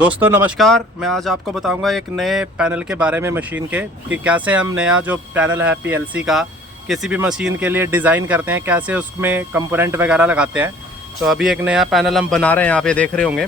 दोस्तों नमस्कार। मैं आज आपको बताऊंगा एक नए पैनल के बारे में मशीन के कि कैसे हम नया जो पैनल है पीएलसी का किसी भी मशीन के लिए डिज़ाइन करते हैं, कैसे उसमें कंपोनेंट वगैरह लगाते हैं। तो अभी एक नया पैनल हम बना रहे हैं, यहाँ पे देख रहे होंगे।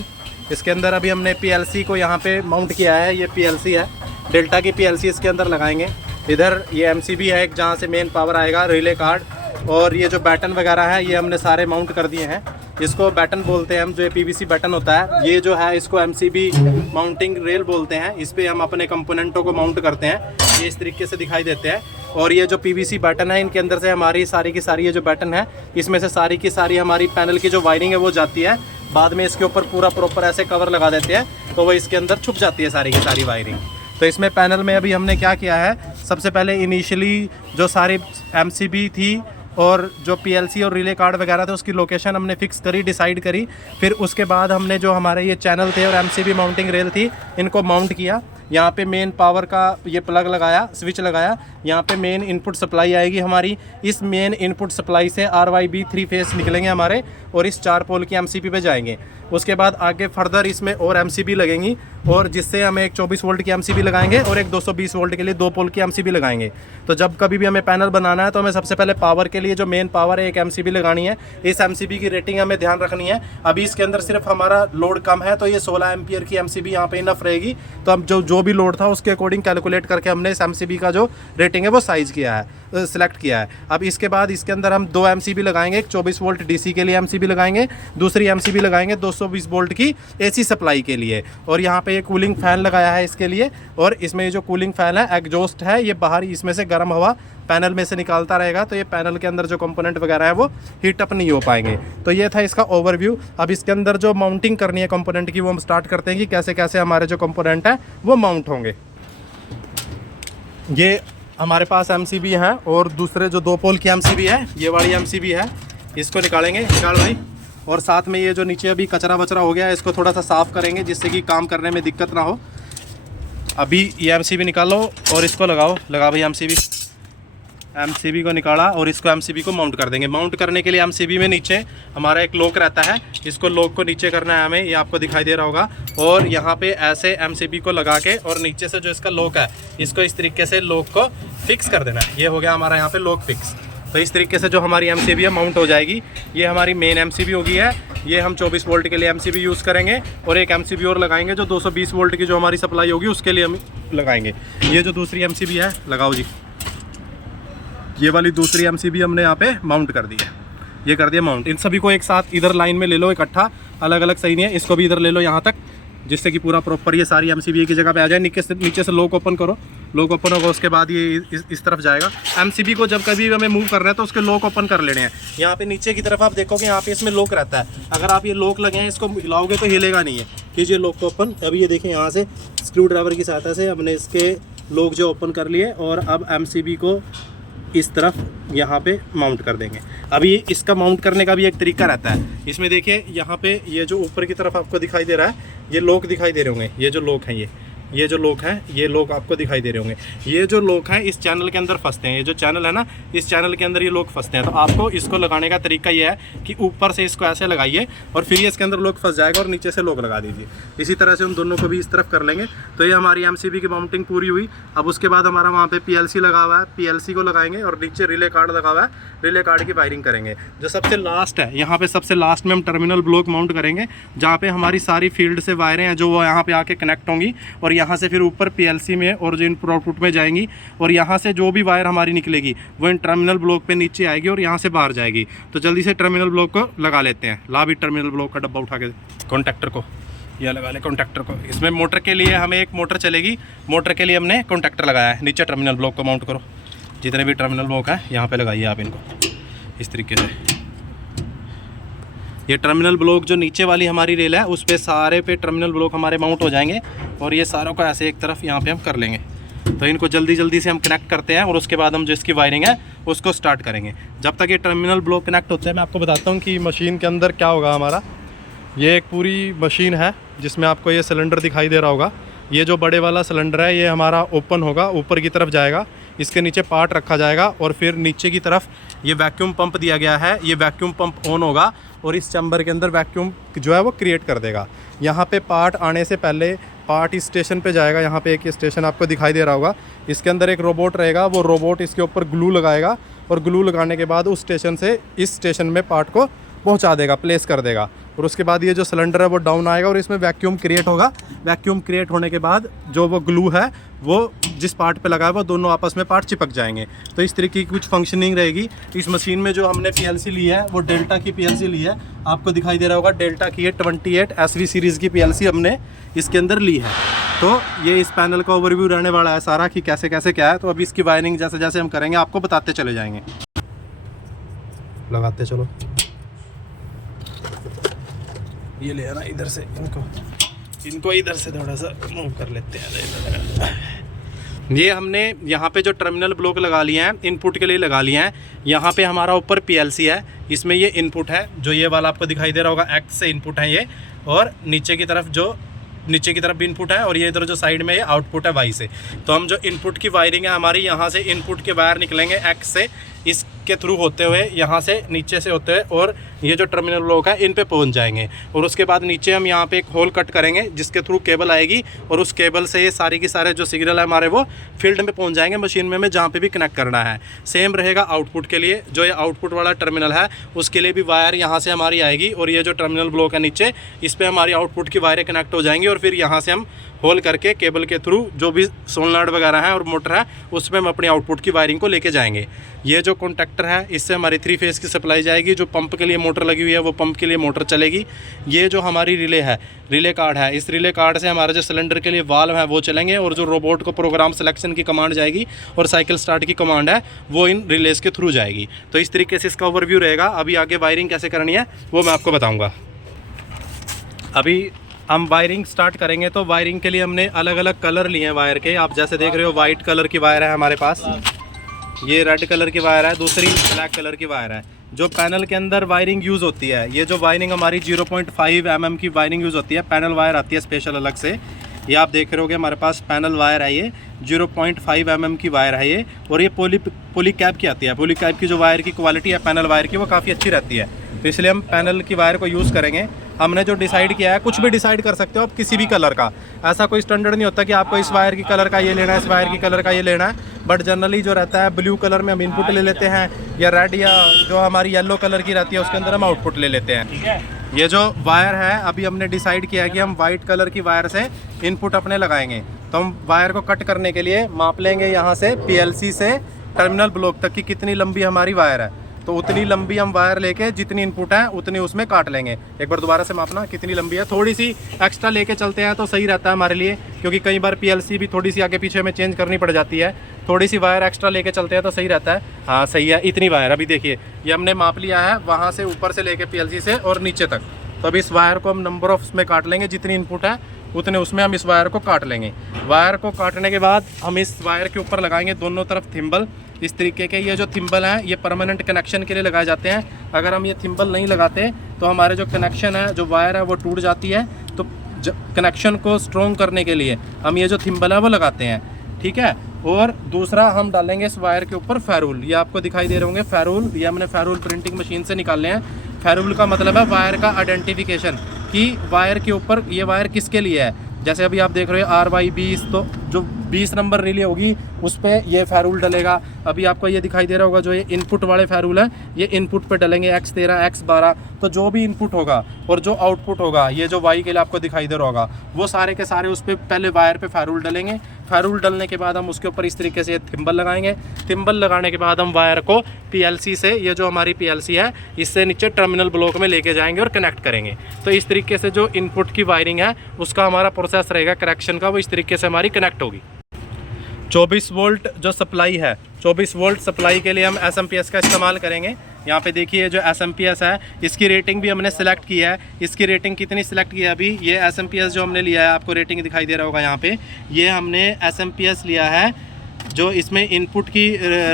इसके अंदर अभी हमने पीएलसी को यहाँ पे माउंट किया है। ये पीएलसी है, डेल्टा की पीएलसी इसके अंदर लगाएंगे। इधर ये एमसीबी है एक, जहाँ से मेन पावर आएगा, रिले कार्ड, और ये जो बैटन वगैरह है ये हमने सारे माउंट कर दिए हैं। इसको बैटन बोलते हैं हम, जो पीवीसी बैटन होता है। ये जो है इसको एमसीबी माउंटिंग रेल बोलते हैं। इस पे हम अपने कंपोनेंटों को माउंट करते हैं। ये इस तरीके से दिखाई देते हैं। और ये जो पीवीसी बैटन है, इनके अंदर से हमारी सारी की सारी ये जो बैटन है, इसमें से सारी की सारी हमारी पैनल की जो वायरिंग है वो जाती है। बाद में इसके ऊपर पूरा प्रॉपर ऐसे कवर लगा देते हैं, तो वो इसके अंदर छुप जाती है सारी की सारी वायरिंग। तो इसमें पैनल में अभी हमने क्या किया है, सबसे पहले इनिशियली जो सारी एमसीबी थी और जो पीएलसी और रिले कार्ड वगैरह थे उसकी लोकेशन हमने फिक्स करी, डिसाइड करी। फिर उसके बाद हमने जो हमारे ये चैनल थे और एमसीबी माउंटिंग रेल थी, इनको माउंट किया। यहाँ पे मेन पावर का ये प्लग लगाया, स्विच लगाया। यहाँ पे मेन इनपुट सप्लाई आएगी हमारी। इस मेन इनपुट सप्लाई से RYB 3 फेस निकलेंगे हमारे और इस 4 पोल की एमसीबी पे जाएंगे। उसके बाद आगे फर्दर इसमें और एमसीबी लगेंगी, और जिससे हमें एक 24 वोल्ट की एमसीबी लगाएंगे और एक 220 वोल्ट के लिए 2 पोल की एमसीबी लगाएंगे। तो जब कभी भी हमें पैनल बनाना है तो हमें सबसे पहले पावर के लिए जो मेन पावर है एक एमसीबी लगानी है। इस एमसीबी की रेटिंग हमें ध्यान रखनी है। अभी इसके अंदर सिर्फ हमारा लोड कम है, तो ये 16 एम्पियर की एमसीबी यहाँ पे इनफ रहेगी। तो अब जो भी लोड था उसके अकॉर्डिंग कैलकुलेट करके हमने इस एमसीबी का जो रेटिंग है वो साइज़ किया है, सिलेक्ट किया है। अब इसके बाद इसके अंदर हम 2 एमसीबी लगाएंगे। एक 24 वोल्ट डीसी के लिए एमसीबी लगाएंगे, दूसरी एमसीबी लगाएंगे 220 वोल्ट की एसी सप्लाई के लिए। और यहाँ पे ये कूलिंग फैन लगाया है इसके लिए। और इसमें ये जो कूलिंग फैन है, एग्जॉस्ट है, ये बाहर इसमें से गर्म हवा पैनल में से निकालता रहेगा। तो ये पैनल के अंदर जो कंपोनेंट वगैरह है वो हीट अप नहीं हो पाएंगे। तो ये था इसका ओवरव्यू। अब इसके अंदर जो माउंटिंग करनी है कंपोनेंट की, वो हम स्टार्ट करते हैं कि कैसे कैसे हमारे जो कंपोनेंट है वो माउंट होंगे। ये हमारे पास एमसीबी है और दूसरे जो 2 पोल की एमसीबी है, ये वाली एमसीबी है, इसको निकालेंगे। निकाल भाई। और साथ में ये जो नीचे अभी कचरा वचरा हो गया है, इसको थोड़ा सा साफ़ करेंगे जिससे कि काम करने में दिक्कत ना हो। अभी ये एमसीबी निकालो और इसको लगाओ। लगा भाई एमसीबी को निकाला और इसको एमसीबी को माउंट कर देंगे। माउंट करने के लिए एमसीबी में नीचे हमारा एक लॉक रहता है, इसको लॉक को नीचे करना है हमें, ये आपको दिखाई दे रहा होगा। और यहाँ पे ऐसे एमसीबी को लगा के और नीचे से जो इसका लॉक है, इसको इस तरीके से लॉक को फिक्स कर देना है। ये हो गया हमारा यहाँ पे लॉक फिक्स। तो इस तरीके से जो हमारी एमसीबी है माउंट हो जाएगी। ये हमारी मेन एमसीबी होगी है। ये हम 24 वोल्ट के लिए एमसीबी यूज़ करेंगे और एक एमसीबी और लगाएंगे जो 220 वोल्ट की जो हमारी सप्लाई होगी उसके लिए हम लगाएंगे। ये जो दूसरी एमसीबी है, लगाओ जी। ये वाली दूसरी एमसीबी हमने यहाँ पे माउंट कर दी है। ये कर दिया माउंट। इन सभी को एक साथ इधर लाइन में ले लो इकट्ठा, अलग अलग सही नहीं है। इसको भी इधर ले लो यहाँ तक, जिससे कि पूरा प्रॉपर ये सारी एमसीबी एक ही जगह पे आ जाए। नीचे से लॉक ओपन करो। लॉक ओपन होगा, उसके बाद ये इस तरफ जाएगा। एमसीबी को जब कभी हमें मूव करना है तो उसके लॉक ओपन कर लेने हैं। यहाँ पे नीचे की तरफ आप देखोगे, यहाँ पे इसमें लॉक रहता है। अगर आप ये लॉक लगे हैं, इसको हिलाओगे तो हिलेगा नहीं है। कीजिए लॉक को ओपन। अभी ये देखें, यहाँ से स्क्रू ड्राइवर की सहायता से हमने इसके लॉक जो ओपन कर लिए और अब एमसीबी को इस तरफ यहाँ पे माउंट कर देंगे। अभी इसका माउंट करने का भी एक तरीका रहता है। इसमें देखिए, यहाँ पे ये जो ऊपर की तरफ आपको दिखाई दे रहा है, ये लॉक दिखाई दे रहे होंगे। ये जो लॉक है, ये जो लॉक है, ये लॉक आपको दिखाई दे रहे होंगे। ये जो लॉक है इस चैनल के अंदर फंसते हैं। ये जो चैनल है ना, इस चैनल के अंदर ये लॉक फंसते हैं। तो आपको इसको लगाने का तरीका ये है कि ऊपर से इसको ऐसे लगाइए और फिर ये इसके अंदर लॉक फंस जाएगा और नीचे से लॉक लगा दीजिए। इसी तरह से उन दोनों को भी इस तरफ कर लेंगे। तो ये हमारी एमसीबी की माउंटिंग पूरी हुई। अब उसके बाद हमारा वहाँ पे पीएलसी लगा हुआ है, पीएलसी को लगाएंगे और नीचे रिले कार्ड लगा हुआ है, रिले कार्ड की वायरिंग करेंगे। जो सबसे लास्ट है, यहाँ पे सबसे लास्ट में हम टर्मिनल ब्लॉक माउंट करेंगे, जहाँ पे हमारी सारी फील्ड से वायरें हैं जो वो यहाँ पे आके कनेक्ट होंगी और यहाँ से फिर ऊपर पीएलसी में और जो इनपुट आउटपुट में जाएंगी। और यहाँ से जो भी वायर हमारी निकलेगी वो इन टर्मिनल ब्लॉक पे नीचे आएगी और यहाँ से बाहर जाएगी। तो जल्दी से टर्मिनल ब्लॉक को लगा लेते हैं। ला भी टर्मिनल ब्लॉक का डब्बा उठा के कॉन्टैक्टर को, यह लगा ले कॉन्टैक्टर को। इसमें मोटर के लिए हमें एक मोटर चलेगी, मोटर के लिए हमने कॉन्टैक्टर लगाया है। नीचे टर्मिनल ब्लॉक को माउंट करो। जितने भी टर्मिनल ब्लॉक है यहाँ पे लगाइए आप इनको इस तरीके से। ये टर्मिनल ब्लॉक जो नीचे वाली हमारी रेल है उस पे सारे पे टर्मिनल ब्लॉक हमारे माउंट हो जाएंगे और ये सारों को ऐसे एक तरफ यहाँ पे हम कर लेंगे। तो इनको जल्दी जल्दी से हम कनेक्ट करते हैं और उसके बाद हम जो इसकी वायरिंग है उसको स्टार्ट करेंगे। जब तक ये टर्मिनल ब्लॉक कनेक्ट होते हैं, मैं आपको बताता हूँ कि मशीन के अंदर क्या होगा हमारा। ये एक पूरी मशीन है जिसमें आपको ये सिलेंडर दिखाई दे रहा होगा। ये जो बड़े वाला सिलेंडर है ये हमारा ओपन होगा, ऊपर की तरफ जाएगा। इसके नीचे पार्ट रखा जाएगा और फिर नीचे की तरफ ये वैक्यूम पंप दिया गया है। ये वैक्यूम पंप ऑन होगा और इस चैम्बर के अंदर वैक्यूम जो है वो क्रिएट कर देगा। यहाँ पे पार्ट आने से पहले पार्ट इस स्टेशन पे जाएगा। यहाँ पे एक स्टेशन आपको दिखाई दे रहा होगा, इसके अंदर एक रोबोट रहेगा, वो रोबोट इसके ऊपर ग्लू लगाएगा और ग्लू लगाने के बाद उस स्टेशन से इस स्टेशन में पार्ट को पहुंचा देगा, प्लेस कर देगा। और उसके बाद ये जो सिलेंडर है वो डाउन आएगा और इसमें वैक्यूम क्रिएट होगा। वैक्यूम क्रिएट होने के बाद जो वो ग्लू है वो जिस पार्ट पे लगा है वो दोनों आपस में पार्ट चिपक जाएंगे। तो इस तरीके की कुछ फंक्शनिंग रहेगी। इस मशीन में जो हमने पीएलसी ली है वो डेल्टा की पीएलसी ली है, आपको दिखाई दे रहा होगा डेल्टा की है 28 SV सीरीज़ की पीएलसी हमने इसके अंदर ली है। तो ये इस पैनल का ओवरव्यू रहने वाला है सारा कि कैसे कैसे क्या है। तो अभी इसकी वायरिंग जैसे जैसे हम करेंगे आपको बताते चले जाएंगे। लगाते चलो, ये ले आना इधर से, इनको इधर से थोड़ा सा मूव कर लेते हैं। ये हमने यहाँ पे जो टर्मिनल ब्लॉक लगा लिए हैं इनपुट के लिए लगा लिए हैं। यहाँ पे हमारा ऊपर पीएलसी है, इसमें ये इनपुट है जो ये वाला आपको दिखाई दे रहा होगा, X से इनपुट है ये, और नीचे की तरफ भी इनपुट है और ये इधर जो साइड में ये आउटपुट है Y से। तो हम जो इनपुट की वायरिंग है हमारी, यहाँ से इनपुट के वायर निकलेंगे X से, इसके थ्रू होते हुए यहाँ से नीचे से होते हुए और ये जो टर्मिनल ब्लॉक है इन पे पहुँच जाएंगे। और उसके बाद नीचे हम यहाँ पे एक होल कट करेंगे जिसके थ्रू केबल आएगी और उस केबल से ये सारी की सारे जो सिग्नल है हमारे वो फील्ड में पहुँच जाएंगे, मशीन में हमें जहाँ पे भी कनेक्ट करना है। सेम रहेगा आउटपुट के लिए, जो ये आउटपुट वाला टर्मिनल है उसके लिए भी वायर यहाँ से हमारी आएगी और ये जो टर्मिनल ब्लॉक है नीचे, इस पर हमारी आउटपुट की वायरें कनेक्ट हो जाएंगी और फिर यहाँ से हम होल करके केबल के थ्रू जो भी सोलनॉइड वगैरह है और मोटर है उसमें हम अपनी आउटपुट की वायरिंग को लेके जाएंगे। ये जो कॉन्टैक्टर है इससे हमारी 3 फेज़ की सप्लाई जाएगी। जो पंप के लिए मोटर लगी हुई है वो पंप के लिए मोटर चलेगी। ये जो हमारी रिले है, रिले कार्ड है, इस रिले कार्ड से हमारा जो सिलेंडर के लिए वाल्व है वो चलेंगे और जो रोबोट को प्रोग्राम सिलेक्शन की कमांड जाएगी और साइकिल स्टार्ट की कमांड है वो इन रिलेज के थ्रू जाएगी। तो इस तरीके से इसका ओवरव्यू रहेगा। अभी आगे वायरिंग कैसे करनी है वो मैं आपको बताऊँगा। अभी हम वायरिंग स्टार्ट करेंगे। तो वायरिंग के लिए हमने अलग अलग कलर लिए हैं वायर के। आप जैसे देख रहे हो वाइट कलर की वायर है हमारे पास, ये रेड कलर की वायर है, दूसरी ब्लैक कलर की वायर है। जो पैनल के अंदर वायरिंग यूज़ होती है, ये जो वायरिंग हमारी 0.5 mm की वायरिंग यूज़ होती है, पैनल वायर आती है स्पेशल अलग से। ये आप देख रहे होगे हमारे पास पैनल वायर है, ये 0.5 mm की वायर है ये, और ये पोली कैप की आती है। पोली कैप की जो वायर की क्वालिटी है पैनल वायर की वो काफ़ी अच्छी रहती है, तो इसलिए हम पैनल की वायर को यूज़ करेंगे। हमने जो डिसाइड किया है, कुछ भी डिसाइड कर सकते हो आप किसी भी कलर का, ऐसा कोई स्टैंडर्ड नहीं होता कि आपको इस वायर की कलर का ये लेना है, इस वायर की कलर का ये लेना है। बट जनरली जो रहता है ब्लू कलर में हम इनपुट ले लेते हैं, या रेड या जो हमारी येलो कलर की रहती है उसके अंदर हम आउटपुट ले लेते हैं। ये जो वायर है अभी हमने डिसाइड किया है कि हम वाइट कलर की वायर से इनपुट अपने लगाएंगे। तो हम वायर को कट करने के लिए माप लेंगे यहाँ से पीएलसी से टर्मिनल ब्लॉक तक की कितनी लंबी हमारी वायर है, तो उतनी लंबी हम वायर लेके जितनी इनपुट है उतनी उसमें काट लेंगे। एक बार दोबारा से मापना कितनी लंबी है, थोड़ी सी एक्स्ट्रा लेके चलते हैं तो सही रहता है हमारे लिए, क्योंकि कई बार पीएलसी भी थोड़ी सी आगे पीछे में चेंज करनी पड़ जाती है। थोड़ी सी वायर एक्स्ट्रा लेके चलते हैं तो सही रहता है। हाँ सही है, इतनी वायर। अभी देखिए ये हमने माप लिया है वहाँ से ऊपर से लेके पीएलसी से और नीचे तक। तो अभी इस वायर को हम नंबर ऑफ उसमें काट लेंगे, जितनी इनपुट है उतने उसमें हम इस वायर को काट लेंगे। वायर को काटने के बाद हम इस वायर के ऊपर लगाएंगे दोनों तरफ थिम्बल। इस तरीके के ये जो थिम्बल हैं ये परमानेंट कनेक्शन के लिए लगाए जाते हैं। अगर हम ये थिम्बल नहीं लगाते तो हमारे जो कनेक्शन है, जो वायर है वो टूट जाती है। तो कनेक्शन को स्ट्रॉन्ग करने के लिए हम ये जो थिम्बल है वो लगाते हैं, ठीक है। और दूसरा हम डालेंगे इस वायर के ऊपर फेरूल। ये आपको दिखाई दे रहे होंगे फेरूल, ये हमने फेरूल प्रिंटिंग मशीन से निकालने हैं। फेरूल का मतलब है वायर का आइडेंटिफिकेशन, कि वायर के ऊपर ये वायर किसके लिए है। जैसे अभी आप देख रहे हो RY20, तो जो 20 नंबर रिले होगी उस पर ये फेरूल डलेगा। अभी आपको ये दिखाई दे रहा होगा जो ये इनपुट वाले फेरूल है, ये इनपुट पे डलेंगे X13, X12। तो जो भी इनपुट होगा और जो आउटपुट होगा, ये जो Y के लिए आपको दिखाई दे रहा होगा, वो सारे के सारे उस पर पहले वायर पे फेरूल डलेंगे। फेरूल डलने के बाद हम उसके ऊपर इस तरीके से थिम्बल लगाएंगे। थिम्बल लगाने के बाद हम वायर को पीएलसी से, ये जो हमारी पीएलसी है, इससे नीचे टर्मिनल ब्लॉक में लेके जाएंगे और कनेक्ट करेंगे। तो इस तरीके से जो इनपुट की वायरिंग है उसका हमारा प्रोसेस रहेगा करेक्शन का, वो इस तरीके से हमारी कनेक्ट होगी। 24 वोल्ट जो सप्लाई है, 24 वोल्ट सप्लाई के लिए हम SMPS का इस्तेमाल करेंगे। यहाँ पे देखिए जो SMPS है इसकी रेटिंग भी हमने सेलेक्ट की है। इसकी रेटिंग कितनी सेलेक्ट की है अभी, ये SMPS जो हमने लिया है, आपको रेटिंग दिखाई दे रहा होगा यहाँ पे, ये हमने SMPS लिया है जो इसमें इनपुट की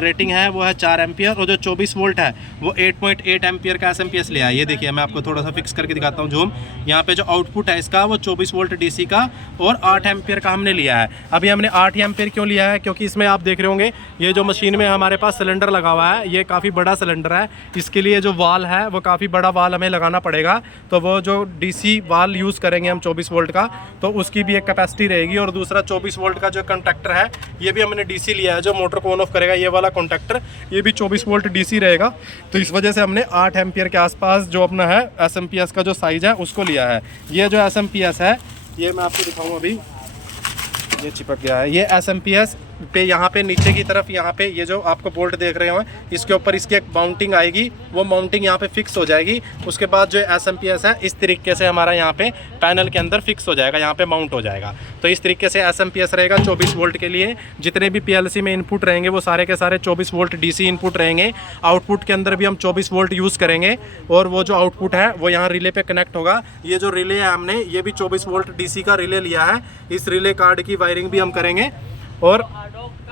रेटिंग है वो है 4 एम्पियर, और जो 24 वोल्ट है वो 8.8 एम्पियर का एसएमपीएस लिया है। ये देखिए मैं आपको थोड़ा सा फिक्स करके दिखाता हूँ जूम। यहाँ पे जो आउटपुट है इसका वो 24 वोल्ट डीसी का और 8 एम्पियर का हमने लिया है। अभी हमने 8 एम्पियर क्यों लिया है, क्योंकि इसमें आप देख रहे होंगे ये जो मशीन में हमारे पास सिलेंडर लगा हुआ है ये काफ़ी बड़ा सिलेंडर है। इसके लिए जो वाल है वो काफ़ी बड़ा वाल हमें लगाना पड़ेगा। तो वो जो डीसी वाल यूज़ करेंगे हम 24 वोल्ट का, तो उसकी भी एक कैपेसिटी रहेगी। और दूसरा 24 वोल्ट का जो कंडक्टर है ये भी हमने डीसी लिया है, जो मोटर को ऑन ऑफ करेगा ये वाला कंडक्टर, ये भी 24 वोल्ट डीसी रहेगा। तो इस वजह से हमने 8 एम्पियर के आसपास जो अपना है एसएमपीएस का जो साइज है उसको लिया है। ये जो एसएमपीएस है ये मैं आपको दिखाऊंगा, अभी ये चिपक गया है। ये एसएमपीएस पे यहाँ पे नीचे की तरफ यहाँ पे ये जो आपको बोल्ट देख रहे हो इसके ऊपर इसकी एक माउंटिंग आएगी, वो माउंटिंग यहाँ पे फिक्स हो जाएगी। उसके बाद जो एसएमपीएस है इस तरीके से हमारा यहाँ पे पैनल के अंदर फिक्स हो जाएगा, यहाँ पे माउंट हो जाएगा। तो इस तरीके से एसएमपीएस रहेगा 24 वोल्ट के लिए। जितने भी पीएलसी में इनपुट रहेंगे वो सारे के सारे 24 वोल्ट डीसी इनपुट रहेंगे। आउटपुट के अंदर भी हम 24 वोल्ट यूज़ करेंगे, और वो जो आउटपुट है वो यहाँ रिले पे कनेक्ट होगा। ये जो रिले है हमने ये भी 24 वोल्ट डीसी का रिले लिया है। इस रिले कार्ड की वायरिंग भी हम करेंगे, और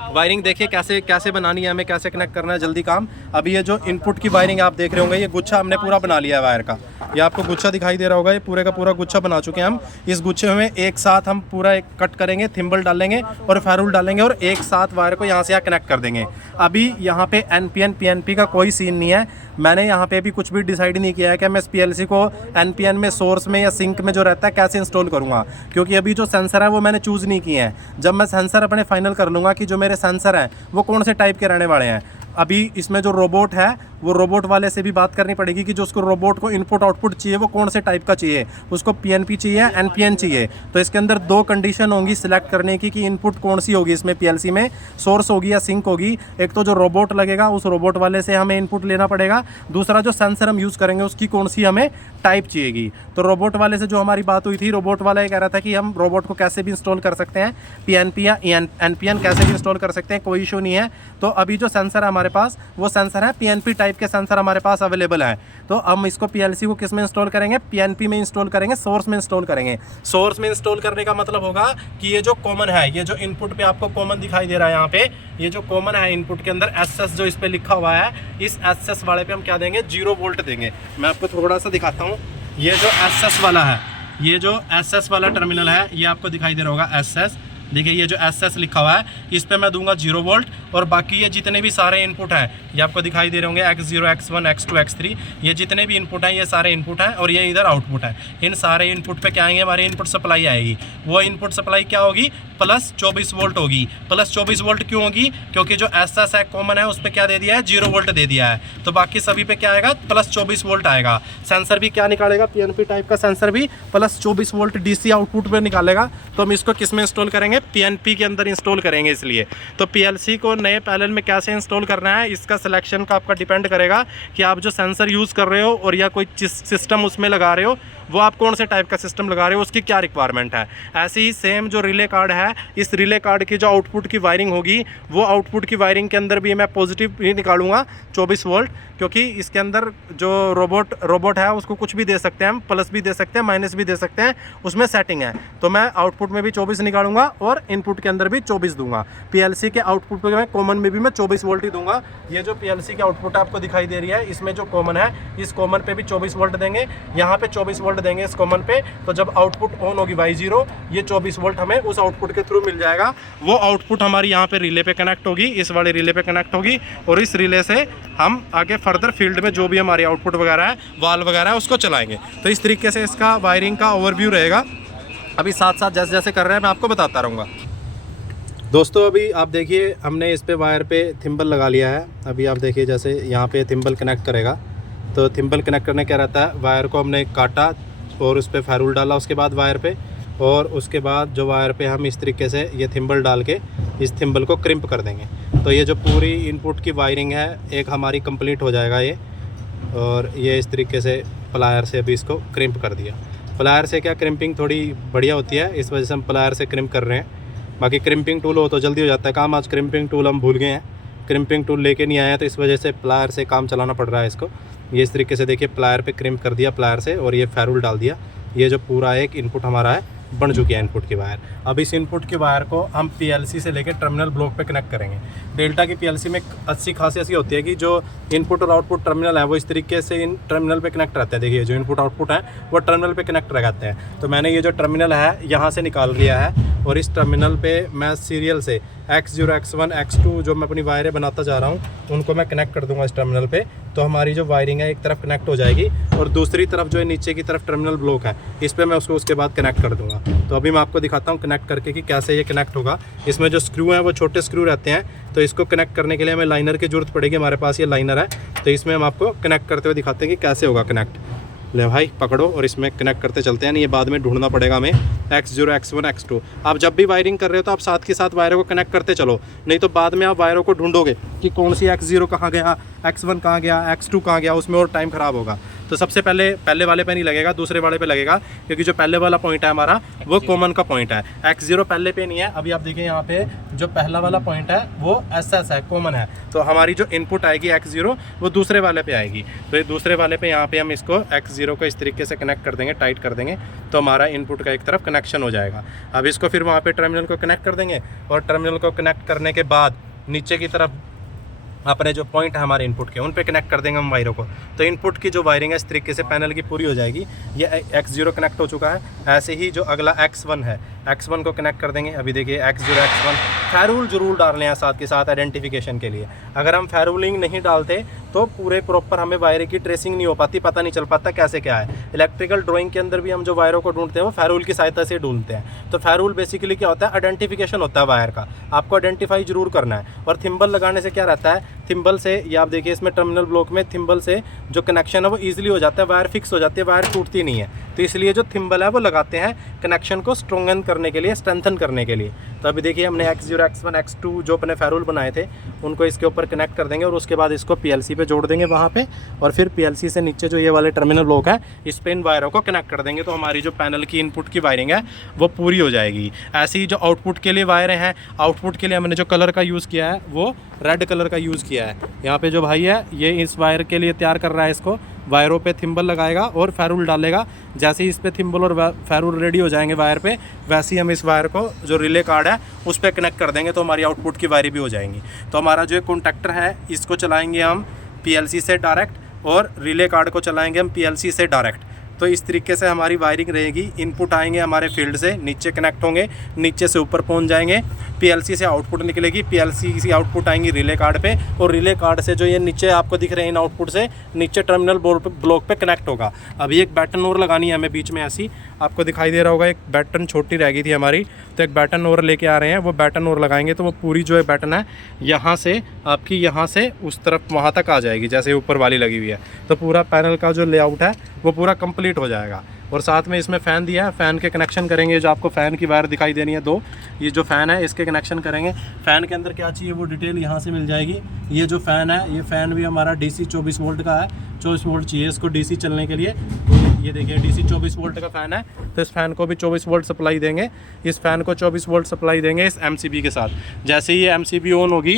वायरिंग देखिए कैसे कैसे बनानी है, हमें कैसे कनेक्ट करना है, जल्दी काम। अभी ये जो इनपुट की वायरिंग आप देख रहे होंगे ये गुच्छा हमने पूरा बना लिया है वायर का। ये आपको गुच्छा दिखाई दे रहा होगा, ये पूरे का पूरा गुच्छा बना चुके हैं हम। इस गुच्छे में एक साथ हम पूरा एक कट करेंगे, थिम्बल डालेंगे और फेरुल डालेंगे, और एक साथ वायर को यहाँ से यहाँ कनेक्ट कर देंगे। अभी यहाँ पे एनपीएन पीएनपी का कोई सीन नहीं है। मैंने यहाँ पे भी कुछ भी डिसाइड नहीं किया है कि मैं इस पीएलसी को एनपीएन में, सोर्स में या सिंक में जो रहता है कैसे इंस्टॉल करूँगा, क्योंकि अभी जो सेंसर है वो मैंने चूज़ नहीं किए हैं। जब मैं सेंसर अपने फाइनल कर लूँगा कि जो मेरे सेंसर हैं वो कौन से टाइप के रहने वाले हैं। अभी इसमें जो रोबोट है वो रोबोट वाले से भी बात करनी पड़ेगी कि जो उसको रोबोट को इनपुट आउटपुट चाहिए वो कौन से टाइप का चाहिए, उसको पीएनपी चाहिए एनपीएन चाहिए। तो इसके अंदर 2 कंडीशन होंगी सिलेक्ट करने की कि इनपुट कौन सी होगी इसमें पीएलसी में, सोर्स होगी या सिंक होगी। एक तो जो रोबोट लगेगा उस रोबोट वाले से हमें इनपुट लेना पड़ेगा, दूसरा जो सेंसर हम यूज़ करेंगे उसकी कौन सी हमें टाइप चाहिएगी। तो रोबोट वाले से जो हमारी बात हुई थी, रोबोट वाला ये कह रहा था कि हम रोबोट को कैसे भी इंस्टॉल कर सकते हैं, पीएनपी या एनपीएन कैसे भी इंस्टॉल कर सकते हैं, कोई इशू नहीं है। तो अभी जो सेंसर है हमारे पास वो सेंसर है पीएनपी टाइप के सेंसर हमारे पास अवेलेबल है। तो हम इसको पीएलसी को किस में इंस्टॉल करेंगे, पीएनपी में इंस्टॉल करेंगे, सोर्स में इंस्टॉल करेंगे। सोर्स में इंस्टॉल करने का मतलब होगा कि ये जो कॉमन है, ये जो इनपुट पे आपको कॉमन दिखाई दे रहा है यहाँ पे, ये जो कॉमन है इनपुट के अंदर एसएस जो इस पे लिखा हुआ है, इस एसएस वाले पे हम क्या देंगे, 0 वोल्ट देंगे। मैं आपको थोड़ा सा दिखाता हूँ। ये जो एसएस वाला है, ये जो एसएस वाला टर्मिनल है ये आपको दिखाई दे रहा होगा एसएस। देखिए ये जो एसएस लिखा हुआ है इस पे मैं दूंगा 0 वोल्ट, और बाकी ये जितने भी सारे इनपुट हैं ये आपको दिखाई दे रहे होंगे x0, x1, x2, x3, ये जितने भी इनपुट हैं ये सारे इनपुट हैं, और ये इधर आउटपुट है। इन सारे इनपुट पे क्या आएंगे, हमारी इनपुट सप्लाई आएगी। वो इनपुट सप्लाई क्या होगी, प्लस 24 वोल्ट होगी। प्लस 24 वोल्ट क्यों होगी, क्योंकि जो एसएस है कॉमन है उस पर क्या दे दिया है, 0 वोल्ट दे दिया है। तो बाकी सभी पे क्या आएगा, प्लस 24 वोल्ट आएगा। सेंसर भी क्या निकालेगा, पीएनपी टाइप का सेंसर भी प्लस 24 वोल्ट डीसी आउटपुट पे निकालेगा। तो हम इसको किस में इंस्टॉल करेंगे, पीएनपी के अंदर इंस्टॉल करेंगे। इसलिए तो पीएलसी को नए पैनल में कैसे इंस्टॉल करना है इसका सिलेक्शन का आपका डिपेंड करेगा कि आप जो सेंसर यूज़ कर रहे हो और या कोई सिस्टम उसमें लगा रहे हो वो आप कौन से टाइप का सिस्टम लगा रहे हो, उसकी क्या रिक्वायरमेंट है। ऐसे ही सेम जो रिले कार्ड है, इस रिले कार्ड की जो आउटपुट की वायरिंग होगी वो आउटपुट की वायरिंग के अंदर भी मैं पॉजिटिव ही निकालूंगा 24 वोल्ट, क्योंकि इसके अंदर जो रोबोट है उसको कुछ भी दे सकते हैं हम, प्लस भी दे सकते हैं, माइनस भी दे सकते हैं, उसमें सेटिंग है। तो मैं आउटपुट में भी 24 निकालूंगा और इनपुट के अंदर भी 24 दूंगा। पीएलसी के आउटपुट पे मैं कॉमन में भी मैं 24 वोल्ट ही दूंगा। ये जो पीएलसी की आउटपुट आपको दिखाई दे रही है इसमें जो कॉमन है, इस कॉमन पे भी 24 वोल्ट देंगे, यहाँ पे 24 वोल्ट देंगे इस कॉमन पे। तो जब आउटपुट ऑन होगी Y0, ये 24 वोल्ट हमें उस आउटपुट के थ्रू मिल जाएगा। वो आउटपुट हमारी यहाँ पे रिले पे कनेक्ट होगी, इस वाले रिले पे कनेक्ट होगी, और इस रिले से हम आगे फर्दर फील्ड में जो भी हमारी आउटपुट वगैरह है, वाल वगैरह है, उसको चलाएंगे। तो इस तरीके से इसका वायरिंग का ओवरव्यू रहेगा। अभी साथ साथ जैसे जैसे कर रहे हैं मैं आपको बताता रहूँगा। दोस्तों अभी आप देखिए हमने इस पे वायर पे थिम्बल लगा लिया है। अभी आप देखिए जैसे यहाँ पे थिम्बल कनेक्ट करेगा, तो थिम्बल कनेक्ट करने क्या रहता है, वायर को हमने काटा और उस पर फेरुल डाला उसके बाद वायर पे, और उसके बाद जो वायर पे हम इस तरीके से ये थिम्बल डाल के इस थिम्बल को क्रिम्प कर देंगे। तो ये जो पूरी इनपुट की वायरिंग है एक हमारी कंप्लीट हो जाएगा ये। और ये इस तरीके से प्लायर से अभी इसको क्रिम्प कर दिया। प्लायर से क्या क्रिम्पिंग थोड़ी बढ़िया होती है, इस वजह से हम प्लायर से क्रिम्प कर रहे हैं। बाकी क्रिम्पिंग टूल हो तो जल्दी हो जाता है काम। आज क्रिम्पिंग टूल हम भूल गए हैं, क्रिम्पिंग टूल लेके नहीं आए हैं, तो इस वजह से प्लायर से काम चलाना पड़ रहा है इसको। ये इस तरीके से देखिए प्लायर पे क्रिम्प कर दिया प्लायर से, और ये फेरुल डाल दिया। ये जो पूरा एक इनपुट हमारा है बन चुकी है इनपुट की वायर। अब इस इनपुट की वायर को हम पीएलसी से लेकर टर्मिनल ब्लॉक पे कनेक्ट करेंगे। डेल्टा की पीएलसी में अच्छी खासी ऐसी होती है कि जो इनपुट और आउटपुट टर्मिनल है वो इस तरीके से इन टर्मिनल पे कनेक्ट रहते हैं। देखिए जो इनपुट आउटपुट है वो टर्मिनल पे कनेक्ट रहते हैं। तो मैंने ये जो टर्मिनल है यहाँ से निकाल लिया है और इस टर्मिनल पे मैं सीरियल से X0, X1, X2 जो मैं अपनी वायरें बनाता जा रहा हूँ उनको मैं कनेक्ट कर दूंगा इस टर्मिनल पे। तो हमारी जो वायरिंग है एक तरफ कनेक्ट हो जाएगी और दूसरी तरफ जो है नीचे की तरफ टर्मिनल ब्लॉक है इस पर मैं उसको उसके बाद कनेक्ट कर दूंगा। तो अभी मैं आपको दिखाता हूँ कनेक्ट करके कि कैसे ये कनेक्ट होगा। इसमें जो स्क्रू हैं वो छोटे स्क्रू रहते हैं, तो इसको कनेक्ट करने के लिए हमें लाइनर की जरूरत पड़ेगी। हमारे पास ये लाइनर है, तो इसमें हम आपको कनेक्ट करते हुए दिखाते हैं कि कैसे होगा कनेक्ट। ले भाई पकड़ो और इसमें कनेक्ट करते चलते हैं। नहीं ये बाद में ढूंढना पड़ेगा हमें X0, X1, X2। आप जब भी वायरिंग कर रहे हो तो आप साथ के साथ वायरों को कनेक्ट करते चलो, नहीं तो बाद में आप वायरों को ढूंढोगे कि कौन सी X0 कहाँ गया, X1 कहाँ गया, X2 कहाँ गया, उसमें और टाइम ख़राब होगा। तो सबसे पहले वाले पे नहीं लगेगा, दूसरे वाले पे लगेगा, क्योंकि जो पहले वाला पॉइंट है हमारा वो कॉमन का पॉइंट है। X0 पहले पे नहीं है। अभी आप देखिए यहाँ पे जो पहला वाला पॉइंट है वो SS है, कॉमन है। तो हमारी जो इनपुट आएगी X0 वो दूसरे वाले पे आएगी। तो ये दूसरे वाले पे यहाँ पे हम इसको X0 को इस तरीके से कनेक्ट कर देंगे, टाइट कर देंगे, तो हमारा इनपुट का एक तरफ कनेक्शन हो जाएगा। अब इसको फिर वहाँ पे टर्मिनल को कनेक्ट कर देंगे और टर्मिनल को कनेक्ट करने के बाद नीचे की तरफ अपने जो पॉइंट है हमारे इनपुट के उन पे कनेक्ट कर देंगे हम वायरों को। तो इनपुट की जो वायरिंग है इस तरीके से पैनल की पूरी हो जाएगी। ये X0 कनेक्ट हो चुका है। ऐसे ही जो अगला X1 है, X1 को कनेक्ट कर देंगे। अभी देखिए X0, X1 फेरूल जरूर डालने हैं साथ के साथ आइडेंटिफिकेशन के लिए। अगर हम फेरूलिंग नहीं डालते तो पूरे प्रॉपर हमें वायरिंग की ट्रेसिंग नहीं हो पाती, पता नहीं चल पाता कैसे क्या है। इलेक्ट्रिकल ड्राइंग के अंदर भी हम जो वायरों को ढूंढते हैं वो फेरूल की सहायता से ढूंढते हैं। तो फेरूल बेसिकली क्या होता है, आइडेंटिफिकेशन होता है वायर का, आपको आइडेंटिफाई जरूर करना है। और थिम्बल लगाने से क्या रहता है, थिम्बल से ये आप देखिए इसमें टर्मिनल ब्लॉक में थिम्बल से जो कनेक्शन है वो ईजिली हो जाता है, वायर फिक्स हो जाती है, वायर टूटती नहीं है। तो इसलिए जो थिम्बल है वो लगाते हैं कनेक्शन को स्ट्रोंगन करने के लिए, स्ट्रेंथन करने के लिए। तो अभी देखिए हमने X0, X1, X2 जो अपने फेरूल बनाए थे उनको इसके ऊपर कनेक्ट कर देंगे और उसके बाद इसको पीएलसी पे जोड़ देंगे वहाँ पे, और फिर पीएलसी से नीचे जो ये वाले टर्मिनल ब्लॉक है इस पे इन वायरों को कनेक्ट कर देंगे। तो हमारी जो पैनल की इनपुट की वायरिंग है वो पूरी हो जाएगी। ऐसे ही जो आउटपुट के लिए वायरें हैं, आउटपुट के लिए हमने जो कलर का यूज़ किया है वो रेड कलर का यूज़ किया है। यहाँ पे जो भाई है ये इस वायर के लिए तैयार कर रहा है, इसको वायरों पे थिम्बल लगाएगा और फेरूल डालेगा। जैसे ही इस पे थिम्बल और फेरूल रेडी हो जाएंगे वायर पे, वैसे ही हम इस वायर को जो रिले कार्ड है उस पर कनेक्ट कर देंगे, तो हमारी आउटपुट की वायरी भी हो जाएंगी। तो हमारा जो कॉन्टैक्टर है इसको चलाएंगे हम पीएलसी से डायरेक्ट और रिले कार्ड को चलाएंगे हम पीएलसी से डायरेक्ट। तो इस तरीके से हमारी वायरिंग रहेगी। इनपुट आएंगे हमारे फील्ड से, नीचे कनेक्ट होंगे, नीचे से ऊपर पहुंच जाएंगे, पीएलसी से आउटपुट निकलेगी, पीएलसी से आउटपुट आएंगी रिले कार्ड पे, और रिले कार्ड से जो ये नीचे आपको दिख रहे हैं इन आउटपुट से नीचे टर्मिनल ब्लॉक पे कनेक्ट होगा। अभी एक बैटन और लगानी है हमें बीच में, ऐसी आपको दिखाई दे रहा होगा, एक बैटन छोटी रह गई थी हमारी, तो एक बैटन और लेके आ रहे हैं। वो बैटन और लगाएंगे तो वो पूरी जो है बैटन है यहाँ से आपकी यहाँ से उस तरफ वहाँ तक आ जाएगी, जैसे ऊपर वाली लगी हुई है। तो पूरा पैनल का जो लेआउट है वो पूरा कंप्लीट हो जाएगा। और साथ में इसमें फ़ैन दिया है, फ़ैन के कनेक्शन करेंगे। जो आपको फ़ैन की वायर दिखाई देनी है दो, ये जो फ़ैन है इसके कनेक्शन करेंगे। फ़ैन के अंदर क्या चाहिए वो डिटेल यहाँ से मिल जाएगी। ये जो फ़ैन है ये फ़ैन भी हमारा डीसी 24 वोल्ट का है, 24 वोल्ट चाहिए इसको डीसी चलने के लिए। तो ये देखिए डीसी 24 वोल्ट का फ़ैन है, तो इस फ़ैन को भी 24 वोल्ट सप्लाई देंगे। इस फ़ैन को 24 वोल्ट सप्लाई देंगे इस एमसीबी के साथ। जैसे ही ये एमसीबी ऑन होगी